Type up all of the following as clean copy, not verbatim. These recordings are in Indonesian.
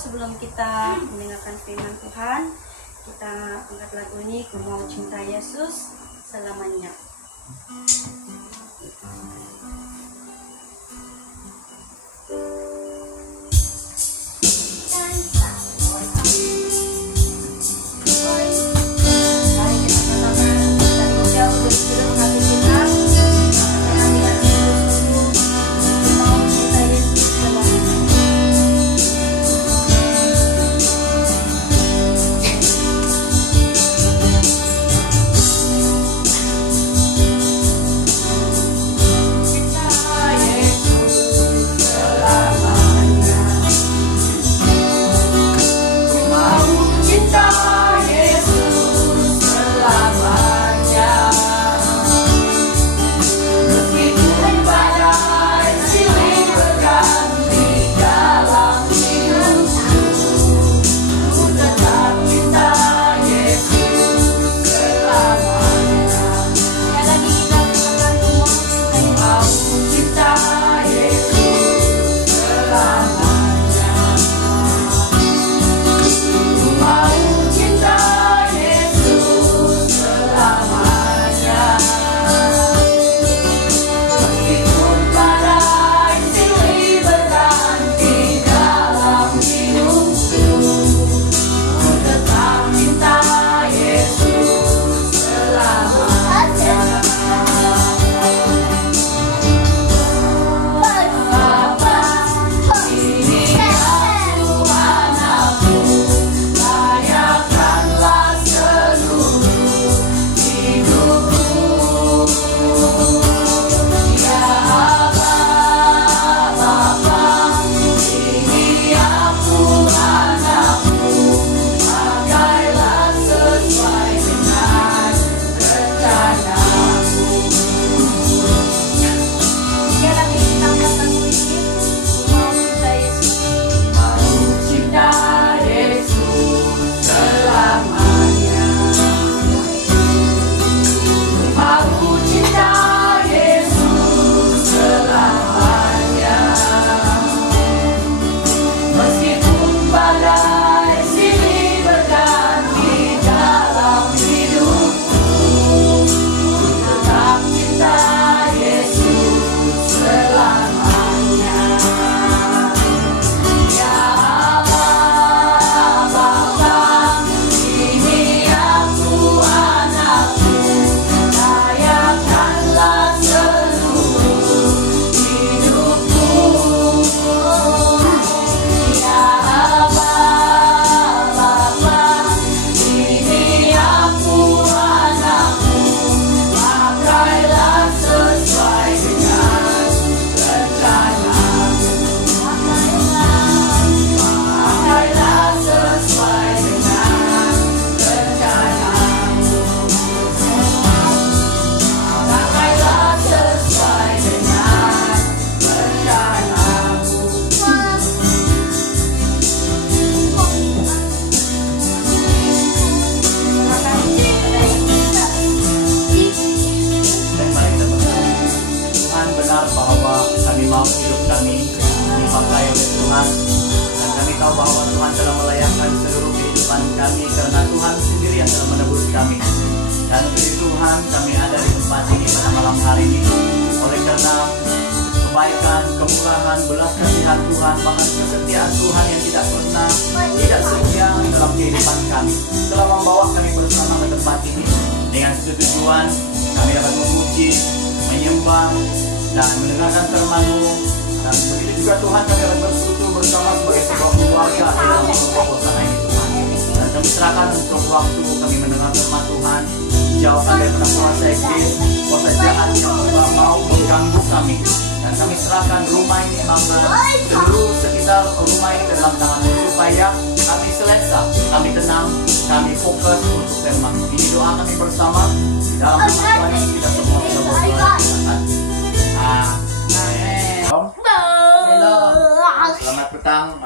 sebelum kita mendengarkan firman Tuhan, kita angkat lagu ini, Ku Mau Cinta Yesus Selamanya.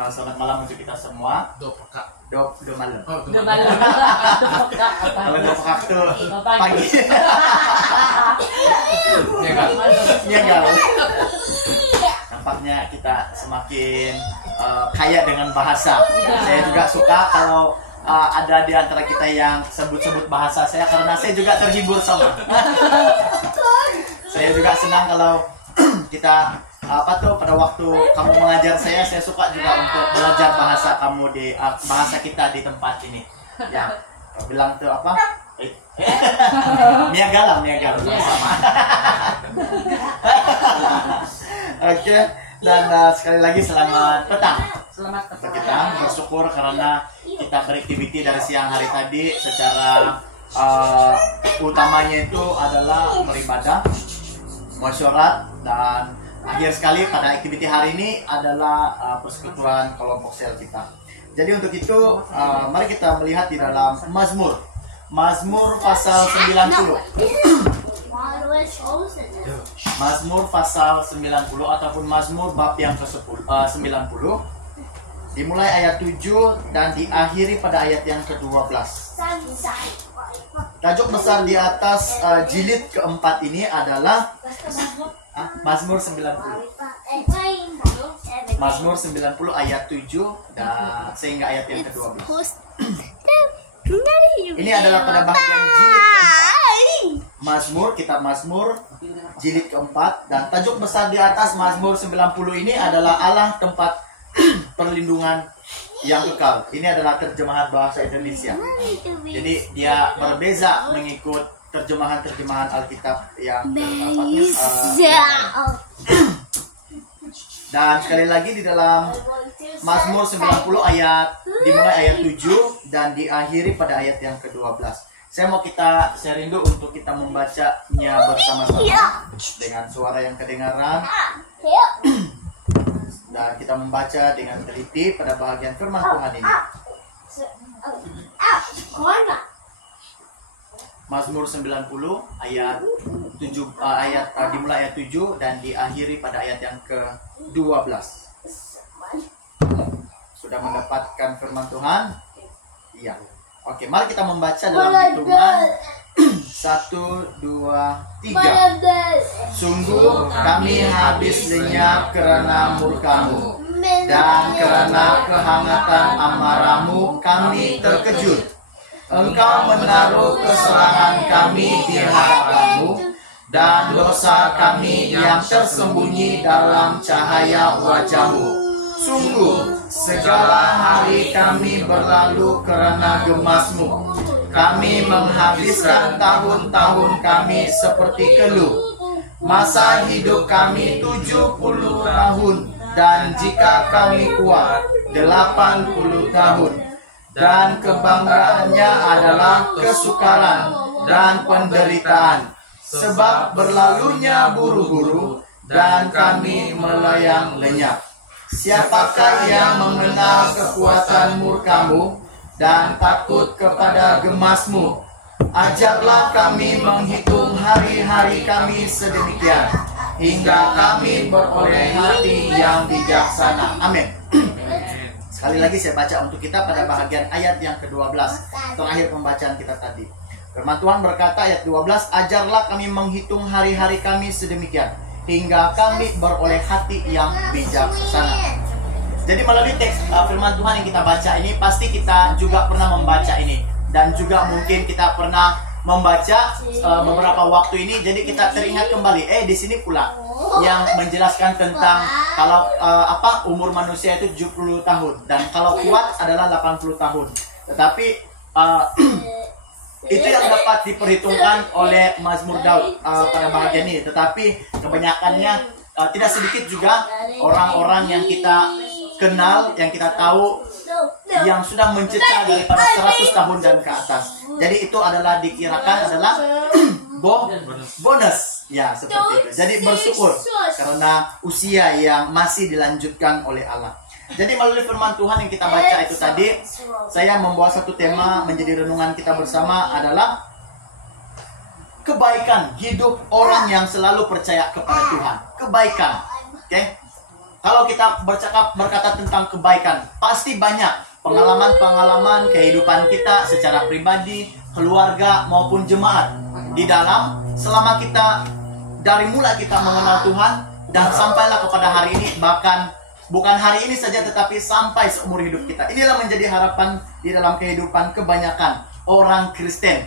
Selamat malam untuk kita semua. Dok peka. Dok malam. Oh, dok malam. Kalau dok peka tuh pagi. Iya enggak? Iya enggak? Yang nampaknya kita semakin kaya dengan bahasa. Saya juga suka kalau ada di antara kita yang sebut-sebut bahasa saya, karena saya juga terhibur sama. Saya juga senang kalau kita pada waktu kamu mengajar saya suka juga untuk belajar bahasa kamu di bahasa kita di tempat ini. Ya, bilang tuh apa? Niagara sama. Oke, dan sekali lagi selamat petang. Selamat petang. Kita bersyukur karena kita beraktiviti dari siang hari tadi secara utamanya itu adalah beribadah, musyawarah, dan akhir sekali pada aktiviti hari ini adalah persekutuan kelompok sel kita. Jadi untuk itu mari kita melihat di dalam Mazmur pasal 90. Mazmur pasal 90 ataupun Mazmur bab yang ke-90. Dimulai ayat 7 dan diakhiri pada ayat yang ke-12. Tajuk besar di atas jilid keempat ini adalah Mazmur 90. Mazmur 90 ayat 7 dan sehingga ayat yang ke-12. Ini adalah pada bagian jilid keempat. Kitab Mazmur jilid keempat, dan tajuk besar di atas Mazmur 90 ini adalah Allah tempat perlindungan yang kekal. Ini adalah terjemahan bahasa Indonesia. Jadi dia berbeza mengikut terjemahan Alkitab yang dan sekali lagi di dalam Mazmur 90 dimulai ayat 7 dan diakhiri pada ayat yang ke-12. Saya mau kita sharing dulu untuk kita membacanya bersama-sama dengan suara yang kedengaran. Dan kita membaca dengan teliti pada bagian firman Tuhan ini. Mazmur 90 ayat 7 dimulai ayat 7 dan diakhiri pada ayat yang ke-12. Sudah mendapatkan firman Tuhan? Iya. Oke, mari kita membaca dalam hitungan 1, 2, 3. Sungguh kami habis lenyap karena murka-Mu, dan karena kehangatan amarah-Mu kami terkejut. Engkau menaruh kesalahan kami di hadapan-Mu, dan dosa kami yang tersembunyi dalam cahaya wajah-Mu. Sungguh segala hari kami berlalu karena gemas-Mu. Kami menghabiskan tahun-tahun kami seperti keluh. Masa hidup kami 70 tahun, dan jika kami kuat 80 tahun. Dan kebanggaannya adalah kesukaran dan penderitaan, sebab berlalunya buru-buru dan kami melayang lenyap. Siapakah yang mengenal kekuatan murka-Mu dan takut kepada gemas-Mu? Ajarlah kami menghitung hari-hari kami sedemikian, hingga kami beroleh hati yang bijaksana. Amin. Sekali lagi saya baca untuk kita pada bahagian ayat yang ke-12, terakhir pembacaan kita tadi. Firman Tuhan berkata ayat 12, ajarlah kami menghitung hari-hari kami sedemikian, hingga kami beroleh hati yang bijaksana. Jadi melalui teks firman Tuhan yang kita baca ini, pasti kita juga pernah membaca ini. Dan juga mungkin kita pernah membaca beberapa waktu ini, jadi kita teringat kembali, di sini pula yang menjelaskan tentang kalau umur manusia itu 70 tahun. Dan kalau kuat adalah 80 tahun. Tetapi itu yang dapat diperhitungkan oleh Mazmur Daud pada bagian ini. Tetapi kebanyakannya tidak sedikit juga orang-orang yang kita kenal, yang kita tahu, yang sudah mencecah daripada 100 tahun dan ke atas. Jadi itu adalah dikirakan adalah bonus. Ya, seperti itu. Jadi bersyukur karena usia yang masih dilanjutkan oleh Allah. Jadi melalui firman Tuhan yang kita baca itu tadi, saya membawa satu tema menjadi renungan kita bersama adalah kebaikan hidup orang yang selalu percaya kepada Tuhan. Kebaikan. Oke? Kalau kita berkata tentang kebaikan, pasti banyak pengalaman-pengalaman kehidupan kita secara pribadi, keluarga maupun jemaat. Di dalam selama kita dari mula kita mengenal Tuhan, dan sampailah kepada hari ini, bahkan bukan hari ini saja tetapi sampai seumur hidup kita. Inilah menjadi harapan di dalam kehidupan kebanyakan orang Kristen.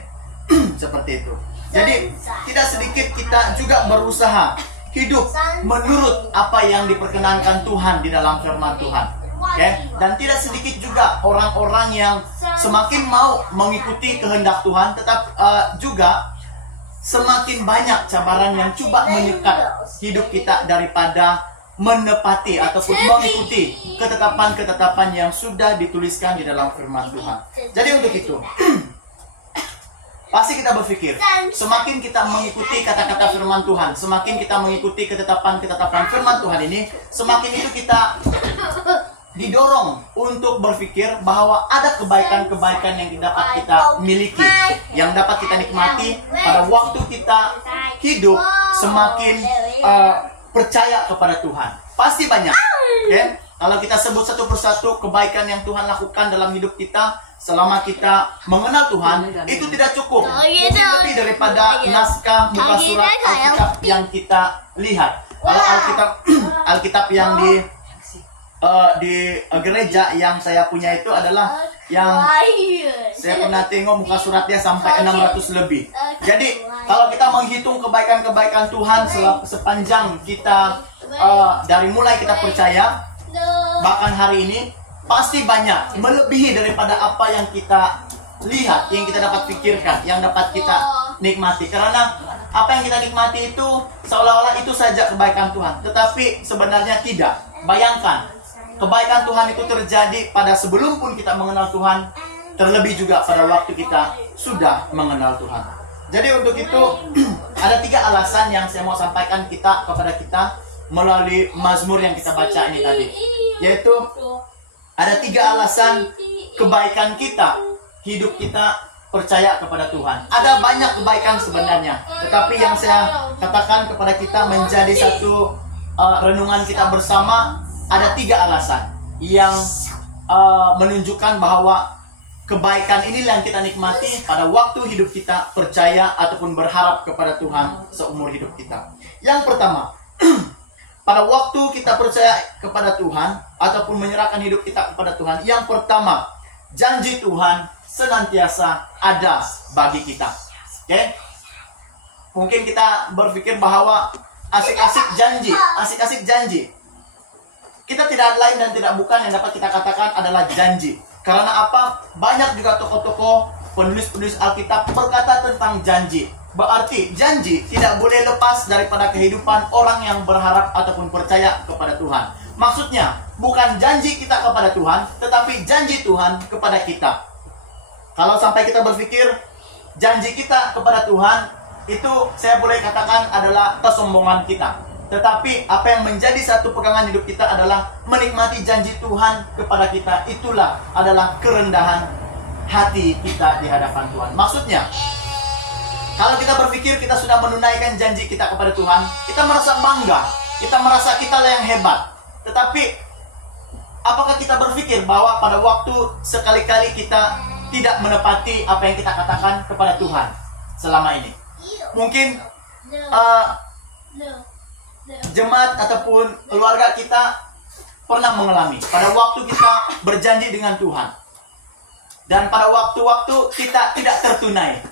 Seperti itu. Jadi tidak sedikit kita juga berusaha hidup menurut apa yang diperkenankan Tuhan di dalam firman Tuhan. Dan tidak sedikit juga orang-orang yang semakin mau mengikuti kehendak Tuhan, tetap juga semakin banyak cabaran yang coba menyekat hidup kita daripada menepati ataupun mengikuti ketetapan-ketetapan yang sudah dituliskan di dalam firman Tuhan. Jadi untuk itu, pasti kita berpikir, semakin kita mengikuti kata-kata firman Tuhan, semakin kita mengikuti ketetapan-ketetapan firman Tuhan ini, semakin itu kita didorong untuk berpikir bahwa ada kebaikan-kebaikan yang dapat kita miliki, yang dapat kita nikmati pada waktu kita hidup semakin percaya kepada Tuhan. Pasti banyak. Kalau kita sebut satu persatu kebaikan yang Tuhan lakukan dalam hidup kita selama kita mengenal Tuhan, itu tidak cukup. Mungkin lebih daripada naskah muka surat Alkitab yang kita lihat. Kalau Alkitab yang di gereja yang saya punya itu adalah yang saya pernah tengok muka suratnya sampai 600 lebih. Jadi kalau kita menghitung kebaikan-kebaikan Tuhan sepanjang kita dari mulai kita percaya, bahkan hari ini pasti banyak, melebihi daripada apa yang kita lihat, yang kita dapat pikirkan, yang dapat kita nikmati. Karena apa yang kita nikmati itu seolah-olah itu saja kebaikan Tuhan, tetapi sebenarnya tidak. Bayangkan, kebaikan Tuhan itu terjadi pada sebelum pun kita mengenal Tuhan, terlebih juga pada waktu kita sudah mengenal Tuhan. Jadi untuk itu ada 3 alasan yang saya mau sampaikan kepada kita melalui Mazmur yang kita baca ini tadi, yaitu ada 3 alasan kebaikan kita, hidup kita percaya kepada Tuhan. Ada banyak kebaikan sebenarnya, tetapi yang saya katakan kepada kita menjadi satu renungan kita bersama, ada 3 alasan yang menunjukkan bahwa kebaikan inilah yang kita nikmati pada waktu hidup kita percaya ataupun berharap kepada Tuhan seumur hidup kita. Yang pertama, pada waktu kita percaya kepada Tuhan ataupun menyerahkan hidup kita kepada Tuhan, yang pertama, janji Tuhan senantiasa ada bagi kita. Mungkin kita berpikir bahwa asik-asik janji. Kita tidak lain dan tidak bukan yang dapat kita katakan adalah janji. Karena apa? Banyak juga tokoh-tokoh, penulis-penulis Alkitab berkata tentang janji. Berarti janji tidak boleh lepas daripada kehidupan orang yang berharap ataupun percaya kepada Tuhan. Maksudnya, bukan janji kita kepada Tuhan, tetapi janji Tuhan kepada kita. Kalau sampai kita berpikir, janji kita kepada Tuhan, itu saya boleh katakan adalah kesombongan kita. Tetapi apa yang menjadi satu pegangan hidup kita adalah menikmati janji Tuhan kepada kita. Itulah adalah kerendahan hati kita di hadapan Tuhan. Maksudnya, kalau kita berpikir kita sudah menunaikan janji kita kepada Tuhan, kita merasa bangga, kita merasa kita lah yang hebat. Tetapi, apakah kita berpikir bahwa pada waktu sekali-kali kita tidak menepati apa yang kita katakan kepada Tuhan selama ini? Mungkin jemaat ataupun keluarga kita pernah mengalami pada waktu kita berjanji dengan Tuhan, dan pada waktu-waktu kita tidak tertunai,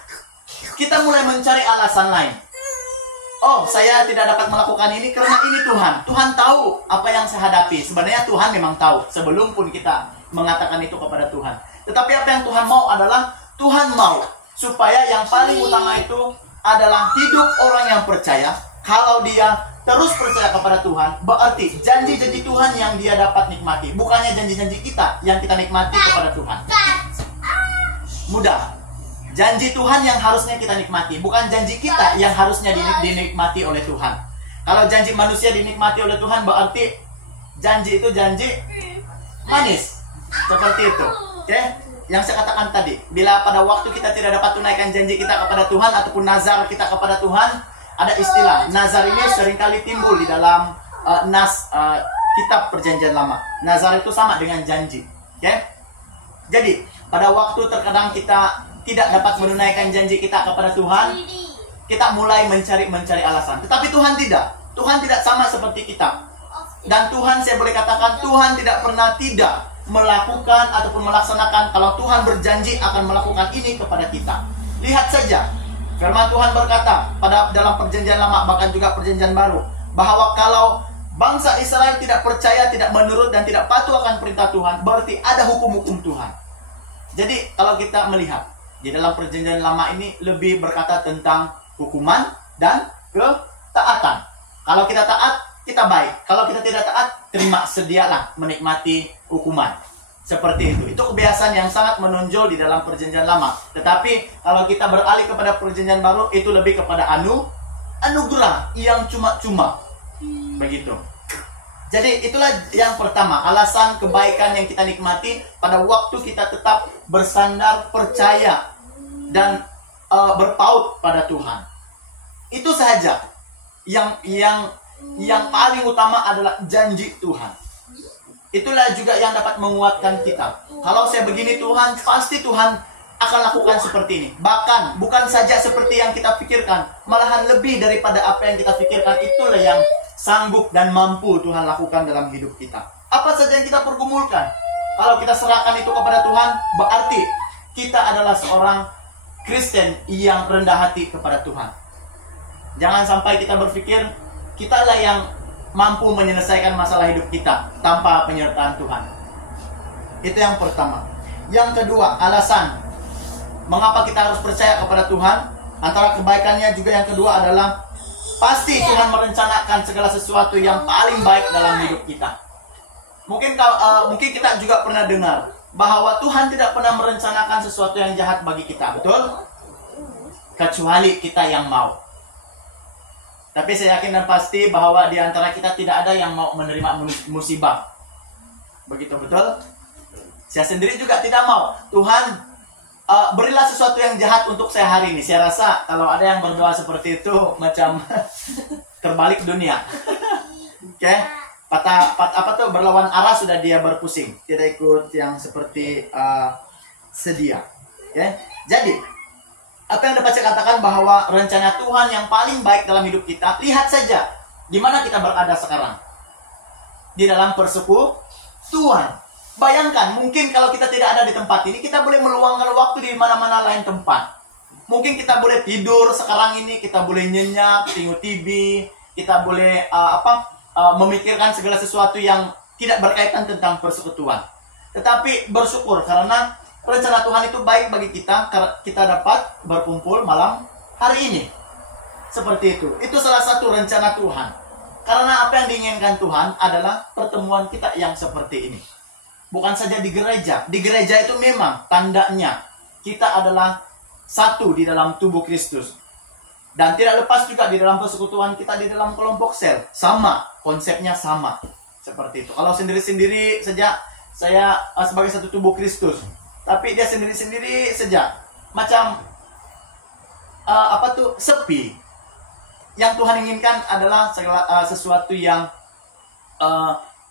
kita mulai mencari alasan lain. Oh, saya tidak dapat melakukan ini karena ini Tuhan tahu apa yang saya hadapi. Sebenarnya Tuhan memang tahu sebelum pun kita mengatakan itu kepada Tuhan. Tetapi apa yang Tuhan mau adalah, Tuhan mau supaya yang paling utama itu adalah hidup orang yang percaya. Kalau dia terus percaya kepada Tuhan, berarti janji-janji Tuhan yang dia dapat nikmati, bukannya janji-janji kita yang kita nikmati kepada Tuhan. Mudah. Janji Tuhan yang harusnya kita nikmati, bukan janji kita yang harusnya dinikmati oleh Tuhan. Kalau janji manusia dinikmati oleh Tuhan, berarti janji itu janji manis. Seperti itu. Yang saya katakan tadi, bila pada waktu kita tidak dapat tunaikan janji kita kepada Tuhan ataupun nazar kita kepada Tuhan, ada istilah nazar ini seringkali timbul di dalam kitab Perjanjian Lama. Nazar itu sama dengan janji. Jadi pada waktu terkadang kita tidak dapat menunaikan janji kita kepada Tuhan, kita mulai mencari alasan. Tetapi Tuhan tidak. Tuhan tidak sama seperti kita. Dan Tuhan, saya boleh katakan, Tuhan tidak pernah tidak melakukan ataupun melaksanakan kalau Tuhan berjanji akan melakukan ini kepada kita. Lihat saja, firman Tuhan berkata pada dalam perjanjian lama bahkan juga perjanjian baru, bahwa kalau bangsa Israel tidak percaya, tidak menurut dan tidak patuh akan perintah Tuhan, berarti ada hukum-hukum Tuhan. Jadi kalau kita melihat di dalam perjanjian lama ini lebih berkata tentang hukuman dan ketaatan. Kalau kita taat, kita baik. Kalau kita tidak taat, terima, sedialah menikmati hukuman. Seperti itu. Itu kebiasaan yang sangat menonjol di dalam perjanjian lama. Tetapi kalau kita beralih kepada perjanjian baru, itu lebih kepada anugerah yang cuma-cuma. Begitu. Jadi itulah yang pertama, alasan kebaikan yang kita nikmati pada waktu kita tetap bersandar, percaya, dan berpaut pada Tuhan. Itu saja. Yang paling utama adalah janji Tuhan. Itulah juga yang dapat menguatkan kita. Kalau saya begini Tuhan, pasti Tuhan akan lakukan seperti ini. Bahkan bukan saja seperti yang kita pikirkan, malahan lebih daripada apa yang kita pikirkan. Itulah yang sanggup dan mampu Tuhan lakukan dalam hidup kita. Apa saja yang kita pergumulkan, kalau kita serahkan itu kepada Tuhan, berarti kita adalah seorang Kristen yang rendah hati kepada Tuhan. Jangan sampai kita berpikir kitalah yang mampu menyelesaikan masalah hidup kita tanpa penyertaan Tuhan. Itu yang pertama. Yang kedua, alasan mengapa kita harus percaya kepada Tuhan. Antara kebaikannya juga yang kedua adalah pasti Tuhan merencanakan segala sesuatu yang paling baik dalam hidup kita. Mungkin kita juga pernah dengar bahwa Tuhan tidak pernah merencanakan sesuatu yang jahat bagi kita, betul? Kecuali kita yang mau. Tapi saya yakin dan pasti bahwa di antara kita tidak ada yang mau menerima musibah. Begitu, betul? Saya sendiri juga tidak mau. Tuhan, berilah sesuatu yang jahat untuk saya hari ini. Saya rasa kalau ada yang berdoa seperti itu, macam terbalik dunia. Oke? Berlawan arah sudah dia berpusing. Tidak ikut yang seperti sedia. Oke? Jadi, apa yang dapat saya katakan bahwa rencana Tuhan yang paling baik dalam hidup kita, lihat saja di mana kita berada sekarang. Di dalam persekutuan. Bayangkan, mungkin kalau kita tidak ada di tempat ini, kita boleh meluangkan waktu di mana-mana lain tempat. Mungkin kita boleh tidur sekarang ini, kita boleh nyenyak, tengok TV, kita boleh memikirkan segala sesuatu yang tidak berkaitan tentang persekutuan. Tetapi bersyukur karena rencana Tuhan itu baik bagi kita dapat berkumpul malam hari ini. Seperti itu. Itu salah satu rencana Tuhan. Karena apa yang diinginkan Tuhan adalah pertemuan kita yang seperti ini. Bukan saja di gereja. Di gereja itu memang tandanya kita adalah satu di dalam tubuh Kristus. Dan tidak lepas juga di dalam persekutuan kita di dalam kelompok sel. Sama, konsepnya sama. Seperti itu. Kalau sendiri-sendiri saja saya sebagai satu tubuh Kristus. Tapi dia sendiri-sendiri saja. Macam sepi. Yang Tuhan inginkan adalah sesuatu yang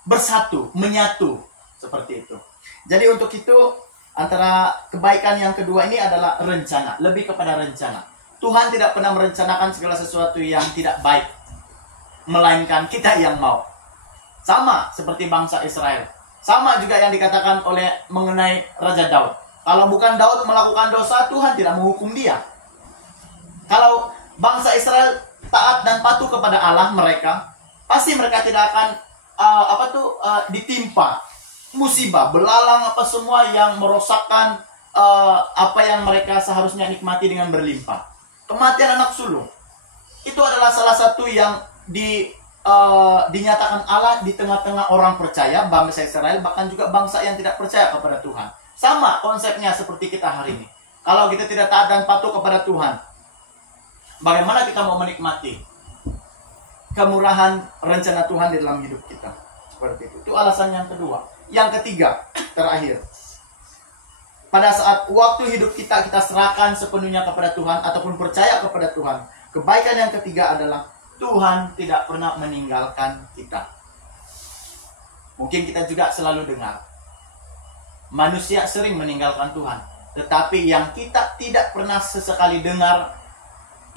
bersatu, menyatu. Seperti itu. Jadi untuk itu, antara kebaikan yang kedua ini adalah rencana. Lebih kepada rencana. Tuhan tidak pernah merencanakan segala sesuatu yang tidak baik. Melainkan kita yang mau. Sama seperti bangsa Israel. Sama juga yang dikatakan mengenai Raja Daud. Kalau bukan Daud melakukan dosa, Tuhan tidak menghukum dia. Kalau bangsa Israel taat dan patuh kepada Allah mereka, pasti mereka tidak akan ditimpa musibah, belalang semua yang merosakkan apa yang mereka seharusnya nikmati dengan berlimpah. Kematian anak sulung itu adalah salah satu yang dinyatakan Allah di tengah-tengah orang percaya, bangsa Israel, bahkan juga bangsa yang tidak percaya kepada Tuhan. Sama konsepnya seperti kita hari ini. Kalau kita tidak taat dan patuh kepada Tuhan, bagaimana kita mau menikmati kemurahan rencana Tuhan di dalam hidup kita? Seperti itu. Itu alasan yang kedua. Yang ketiga, terakhir. Pada saat waktu hidup kita serahkan sepenuhnya kepada Tuhan ataupun percaya kepada Tuhan, kebaikan yang ketiga adalah Tuhan tidak pernah meninggalkan kita. Mungkin kita juga selalu dengar, manusia sering meninggalkan Tuhan. Tetapi yang kita tidak pernah sesekali dengar,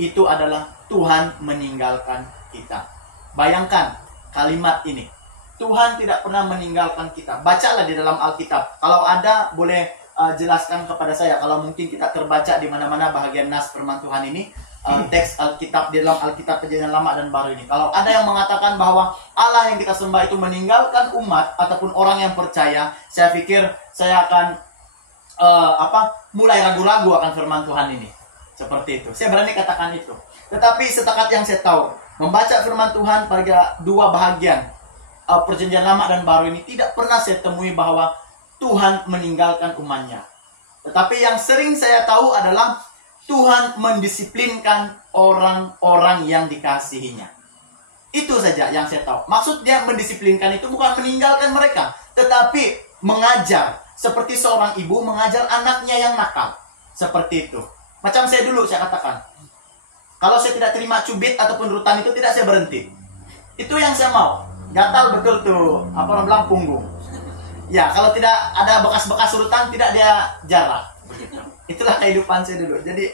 itu adalah Tuhan meninggalkan kita. Bayangkan kalimat ini. Tuhan tidak pernah meninggalkan kita. Bacalah di dalam Alkitab. Kalau ada, boleh jelaskan kepada saya. Kalau mungkin kita terbaca di mana-mana bahagian nas firman Tuhan ini, teks Alkitab di dalam Alkitab Perjanjian Lama dan Baru ini. Kalau ada yang mengatakan bahwa Allah yang kita sembah itu meninggalkan umat ataupun orang yang percaya, saya pikir saya akan mulai ragu-ragu akan firman Tuhan ini. Seperti itu. Saya berani katakan itu. Tetapi setakat yang saya tahu, membaca firman Tuhan pada dua bahagian Perjanjian Lama dan Baru ini tidak pernah saya temui bahwa Tuhan meninggalkan umatnya. Tetapi yang sering saya tahu adalah Tuhan mendisiplinkan orang-orang yang dikasihinya. Itu saja yang saya tahu. Maksudnya mendisiplinkan itu bukan meninggalkan mereka, tetapi mengajar. Seperti seorang ibu mengajar anaknya yang nakal. Seperti itu. Macam saya dulu saya katakan. Kalau saya tidak terima cubit ataupun rutan itu tidak saya berhenti. Itu yang saya mau. Gatal betul tuh, apa orang bilang punggung. Ya, kalau tidak ada bekas-bekas rutan, tidak dia jarak. Begitu. Itulah kehidupan saya dulu. Jadi,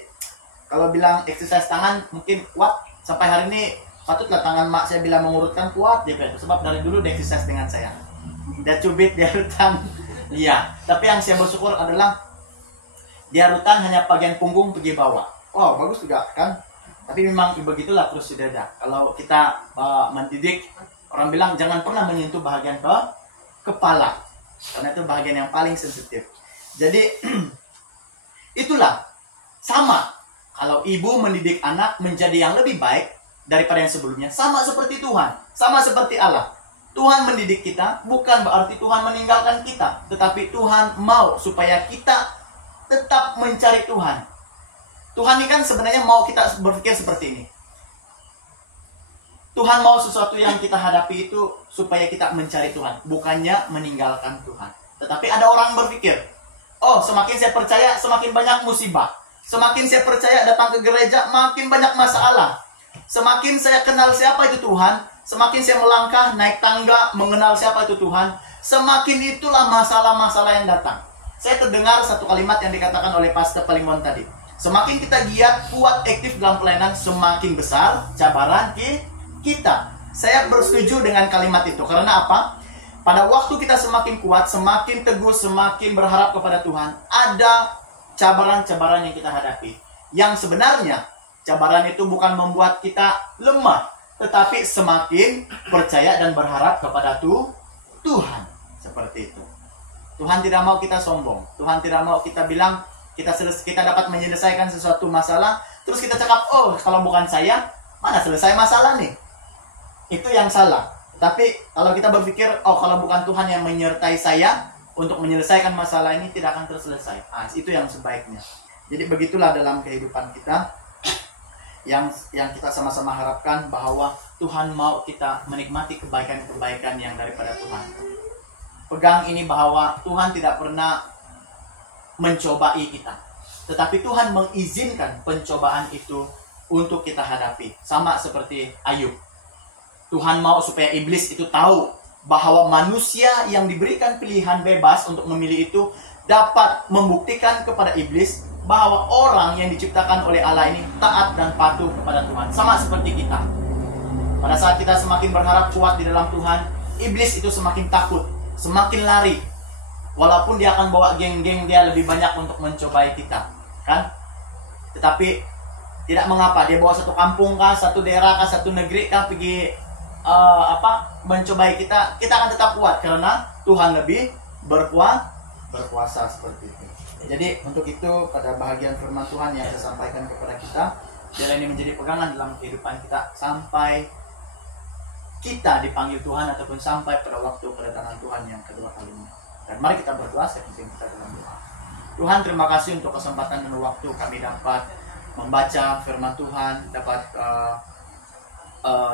kalau bilang exercise tangan, mungkin kuat. Sampai hari ini, patutlah tangan mak saya bilang mengurutkan kuat. Sebab dari dulu dia exercise dengan saya. Dia cubit, dia rutan. Iya, tapi yang saya bersyukur adalah dia rutan hanya bagian punggung pergi bawah. Wow, bagus juga kan? Tapi memang begitulah terus sudah ada. Kalau kita mendidik, orang bilang jangan pernah menyentuh bagian kepala. Karena itu bagian yang paling sensitif. Jadi, itulah. Sama. Kalau ibu mendidik anak menjadi yang lebih baik daripada yang sebelumnya. Sama seperti Tuhan. Sama seperti Allah. Tuhan mendidik kita bukan berarti Tuhan meninggalkan kita. Tetapi Tuhan mau supaya kita tetap mencari Tuhan. Tuhan ini kan sebenarnya mau kita berpikir seperti ini. Tuhan mau sesuatu yang kita hadapi itu supaya kita mencari Tuhan, bukannya meninggalkan Tuhan. Tetapi ada orang berpikir, oh semakin saya percaya semakin banyak musibah. Semakin saya percaya datang ke gereja makin banyak masalah. Semakin saya kenal siapa itu Tuhan, semakin saya melangkah naik tangga mengenal siapa itu Tuhan, semakin itulah masalah-masalah yang datang. Saya terdengar satu kalimat yang dikatakan oleh Pastor Palimon tadi. Semakin kita giat, kuat, aktif dalam pelayanan, semakin besar cabaran kita. Saya bersetuju dengan kalimat itu. Karena apa? Pada waktu kita semakin kuat, semakin teguh, semakin berharap kepada Tuhan, ada cabaran-cabaran yang kita hadapi. Yang sebenarnya, cabaran itu bukan membuat kita lemah, tetapi semakin percaya dan berharap kepada Tuhan. Seperti itu. Tuhan tidak mau kita sombong. Tuhan tidak mau kita bilang, kita dapat menyelesaikan sesuatu masalah, terus kita cakap, oh kalau bukan saya, mana selesai masalah nih? Itu yang salah. Tapi kalau kita berpikir, oh kalau bukan Tuhan yang menyertai saya untuk menyelesaikan masalah ini, tidak akan terselesai. Itu yang sebaiknya. Jadi begitulah dalam kehidupan kita yang kita sama-sama harapkan bahwa Tuhan mau kita menikmati kebaikan-kebaikan yang daripada Tuhan. Pegang ini bahwa Tuhan tidak pernah mencobai kita. Tetapi Tuhan mengizinkan pencobaan itu untuk kita hadapi. Sama seperti Ayub. Tuhan mau supaya iblis itu tahu bahwa manusia yang diberikan pilihan bebas untuk memilih itu dapat membuktikan kepada iblis bahwa orang yang diciptakan oleh Allah ini taat dan patuh kepada Tuhan. Sama seperti kita. Pada saat kita semakin berharap kuat di dalam Tuhan, iblis itu semakin takut, semakin lari. Walaupun dia akan bawa geng-geng dia lebih banyak untuk mencobai kita, kan? Tetapi tidak mengapa, dia bawa satu kampung kah, satu daerah kah, satu negeri kah pergi mencobai kita akan tetap kuat karena Tuhan lebih berkuasa seperti itu. Jadi untuk itu pada bahagian firman Tuhan yang saya sampaikan kepada kita, biar ini menjadi pegangan dalam kehidupan kita sampai kita dipanggil Tuhan ataupun sampai pada waktu kedatangan Tuhan yang kedua kalinya. Dan mari kita berdoa, saya pimpin kita dalam doa. Tuhan, terima kasih untuk kesempatan dan waktu kami dapat membaca firman Tuhan, dapat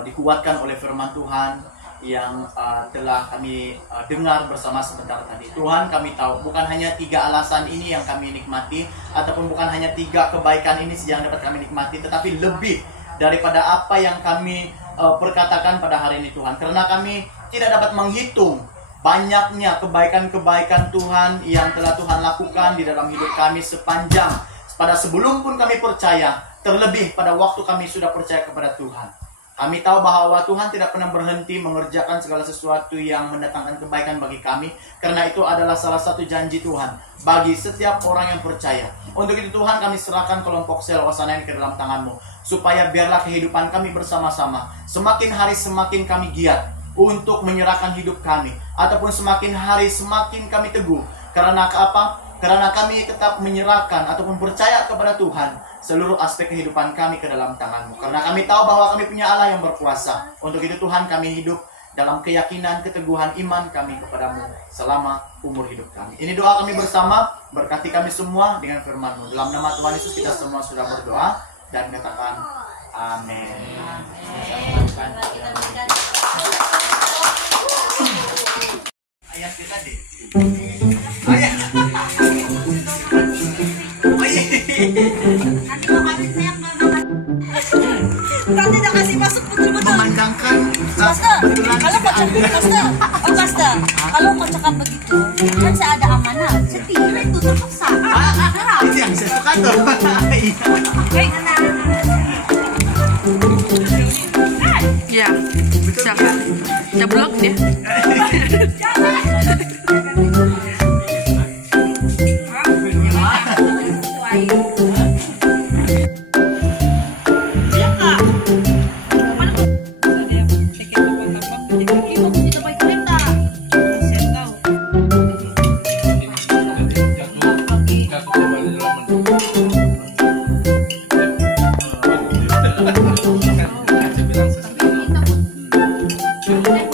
dikuatkan oleh firman Tuhan yang telah kami dengar bersama sebentar tadi. Tuhan, kami tahu bukan hanya 3 alasan ini yang kami nikmati, ataupun bukan hanya 3 kebaikan ini yang dapat kami nikmati, tetapi lebih daripada apa yang kami perkatakan pada hari ini Tuhan. Karena kami tidak dapat menghitung banyaknya kebaikan-kebaikan Tuhan yang telah Tuhan lakukan di dalam hidup kami sepanjang pada sebelum pun kami percaya, terlebih pada waktu kami sudah percaya kepada Tuhan. Kami tahu bahwa Tuhan tidak pernah berhenti mengerjakan segala sesuatu yang mendatangkan kebaikan bagi kami. Karena itu adalah salah satu janji Tuhan bagi setiap orang yang percaya. Untuk itu Tuhan, kami serahkan kelompok sel Hosana ini ke dalam tangan-Mu. Supaya biarlah kehidupan kami bersama-sama semakin hari semakin kami giat untuk menyerahkan hidup kami. Ataupun semakin hari semakin kami teguh. Karena apa? Karena kami tetap menyerahkan ataupun percaya kepada Tuhan seluruh aspek kehidupan kami ke dalam tangan-Mu. Karena kami tahu bahwa kami punya Allah yang berkuasa. Untuk itu Tuhan, kami hidup dalam keyakinan, keteguhan iman kami kepada-Mu selama umur hidup kami. Ini doa kami bersama, berkati kami semua dengan firman-Mu. Dalam nama Tuhan Yesus kita semua sudah berdoa dan katakan amin. Ayat kita deh. Ayat. Nanti mau kasih saya nanti udah kasih masuk betul-betul. Memanjangkan Pastor, kalau kau Pastor, kalau kau cakap begitu, kan saya ada amanah. Setia itu terpaksa. itu yang saya suka tuh. Ya, siapa? Cablok dia. Kita